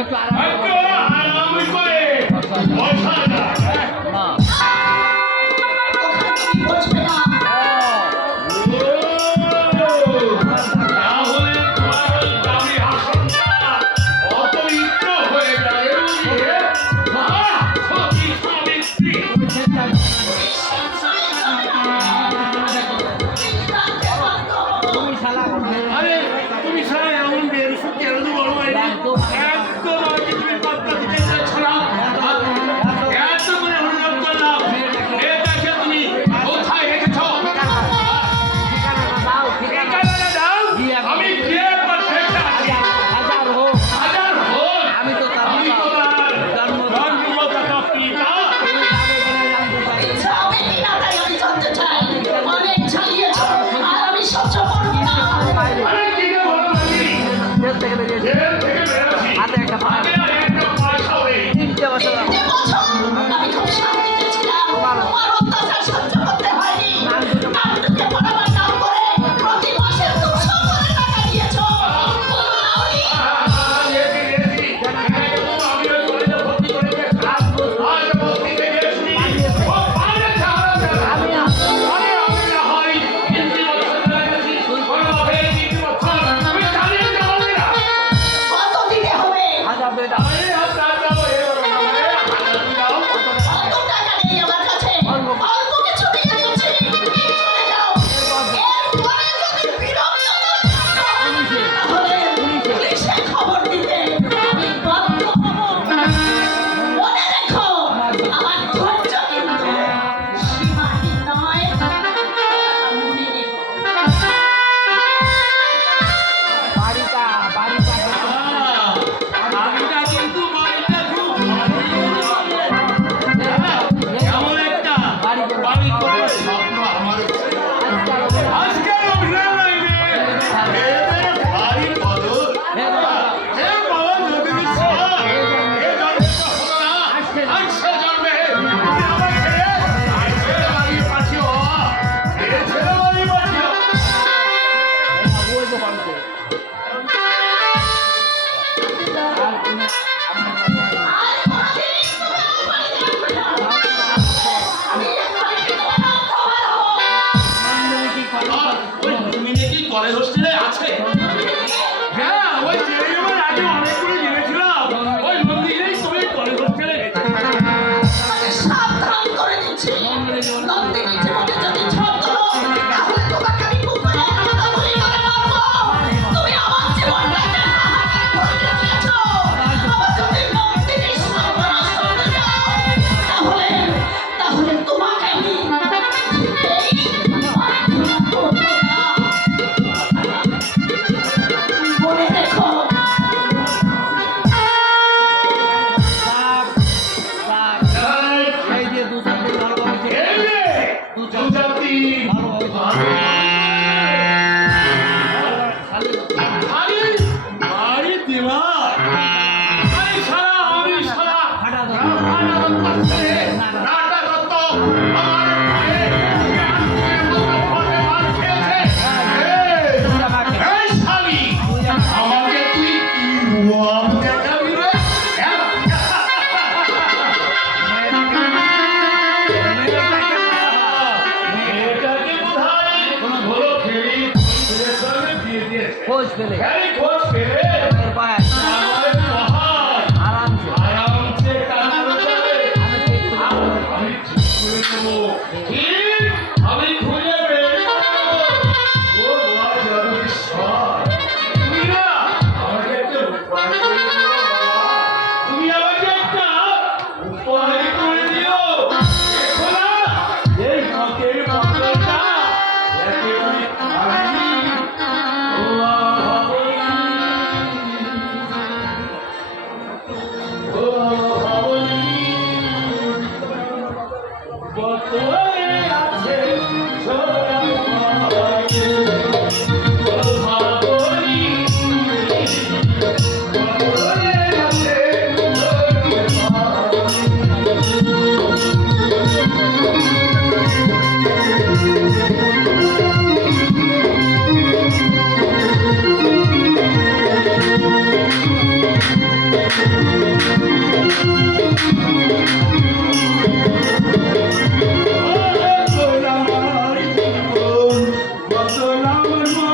একটু আরাম করে। বসা না அந்த খোঁজ পেলে। খোঁজ পেলে? আরামসে। আরামসে। আমি ঠিক করে নেব ঠিক? What's the number one?